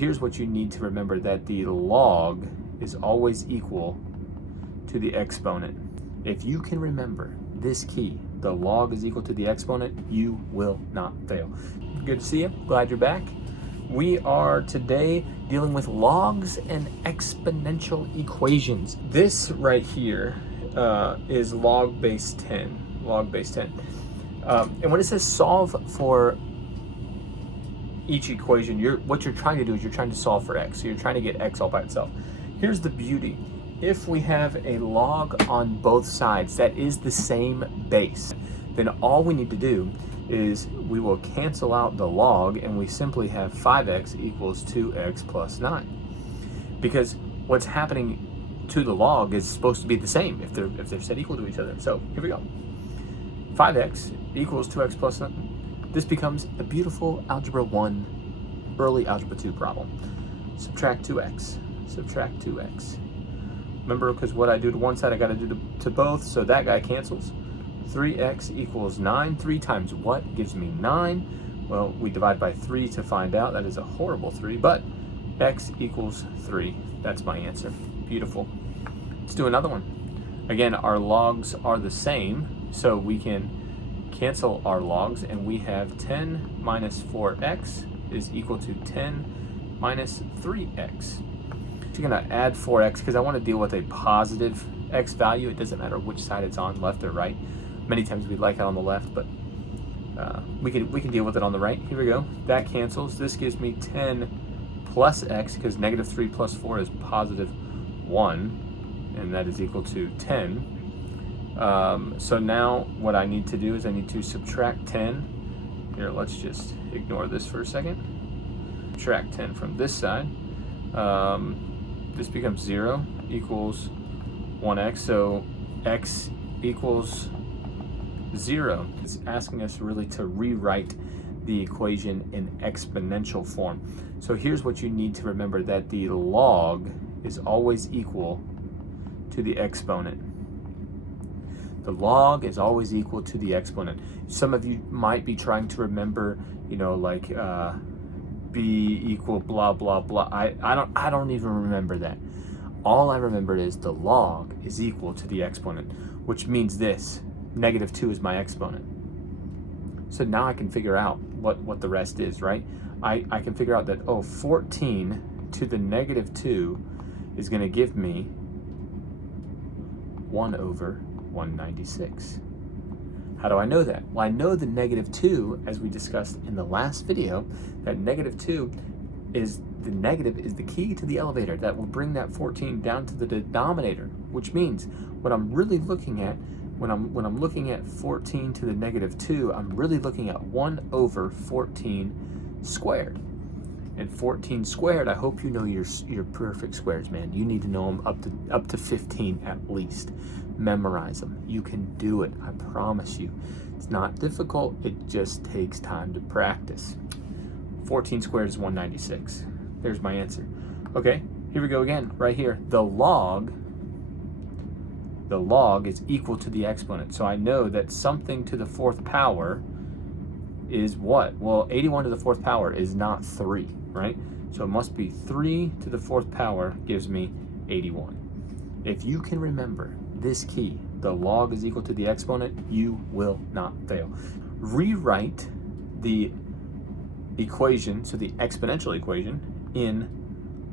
here's what you need to remember, that the log is always equal to the exponent. If you can remember this key, the log is equal to the exponent, you will not fail. Good to see you. Glad you're back. We are today dealing with logs and exponential equations. This right here is log base 10. Log base 10. And when it says solve for each equation, what you're trying to do is you're trying to solve for x. So you're trying to get x all by itself. Here's the beauty. If we have a log on both sides that is the same base, then all we need to do is we will cancel out the log and we simply have 5x equals 2x plus 9. Because what's happening to the log is supposed to be the same if they're set equal to each other. So here we go. 5x equals 2x plus 9. This becomes a beautiful Algebra 1, early Algebra 2 problem. Subtract 2x. Subtract 2x. Remember, because what I do to one side, I got to do to both, so that guy cancels. 3x equals 9. 3 times what gives me 9? Well, we divide by 3 to find out. That is a horrible 3, but x equals 3. That's my answer. Beautiful. Let's do another one. Again, our logs are the same, so we can cancel our logs, and we have 10 minus 4x is equal to 10 minus 3x. You're going to add 4x because I want to deal with a positive x value. It doesn't matter which side it's on, left or right. Many times we like it on the left, but we can deal with it on the right. Here we go. That cancels. This gives me 10 plus x because negative 3 plus 4 is positive 1, and that is equal to 10. So now what I need to do is I need to subtract 10. Here, let's just ignore this for a second. Subtract 10 from this side. This becomes 0 equals 1x, so x equals 0. It's asking us really to rewrite the equation in exponential form. So here's what you need to remember, that the log is always equal to the exponent. The log is always equal to the exponent. Some of you might be trying to remember, like b equal blah blah blah. I don't even remember that. All I remember is the log is equal to the exponent, which means this: negative 2 is my exponent. So now I can figure out what the rest is, right? I can figure out that 14 to the negative 2 is going to give me 1 over 196. How do I know that? Well, I know the negative 2, as we discussed in the last video, that negative 2 is the key to the elevator that will bring that 14 down to the denominator, which means what I'm really looking at, when I'm looking at 14 to the negative 2, I'm really looking at 1 over 14 squared. And 14 squared, I hope you know your perfect squares, man. You need to know them up to 15 at least. Memorize them. You can do it. I promise you. It's not difficult. It just takes time to practice. 14 squared is 196. There's my answer. Okay, here we go again, right here. The log is equal to the exponent. So I know that something to the 4th power is what? Well, 81 to the 4th power is not 3, right? So it must be 3 to the 4th power gives me 81. If you can remember this key, the log is equal to the exponent, you will not fail. Rewrite the equation, so the exponential equation, in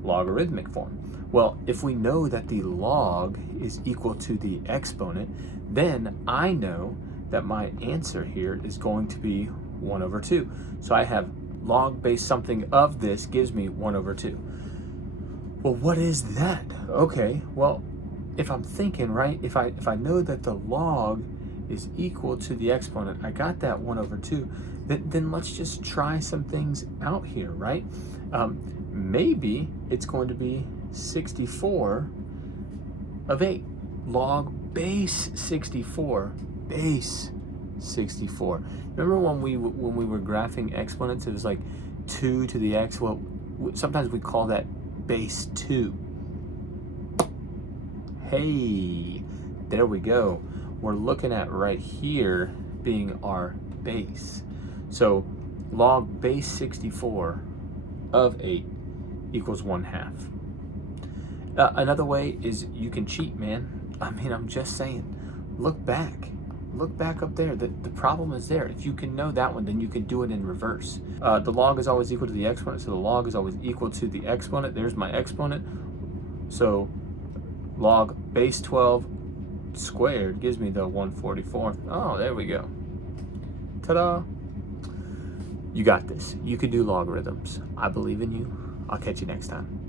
logarithmic form. Well, if we know that the log is equal to the exponent, then I know that my answer here is going to be 1 over 2. So I have log base something of this gives me 1 over 2. Well, what is that? Okay, well, if I'm thinking, right, if I know that the log is equal to the exponent, I got that 1 over 2, then let's just try some things out here, right? Maybe it's going to be 64 of 8. Log base 64. Base 64. Remember when we were graphing exponents, it was like 2 to the x? Well, sometimes we call that base 2. Hey, there we go. We're looking at right here being our base. So log base 64 of 8 equals 1/2. Another way is you can cheat, man. I mean, I'm just saying, look back. Look back up there. The problem is there. If you can know that one, then you can do it in reverse. The log is always equal to the exponent, so the log is always equal to the exponent. There's my exponent. So log base 12 squared gives me the 144. Oh, there we go. Ta-da! You got this. You can do logarithms. I believe in you. I'll catch you next time.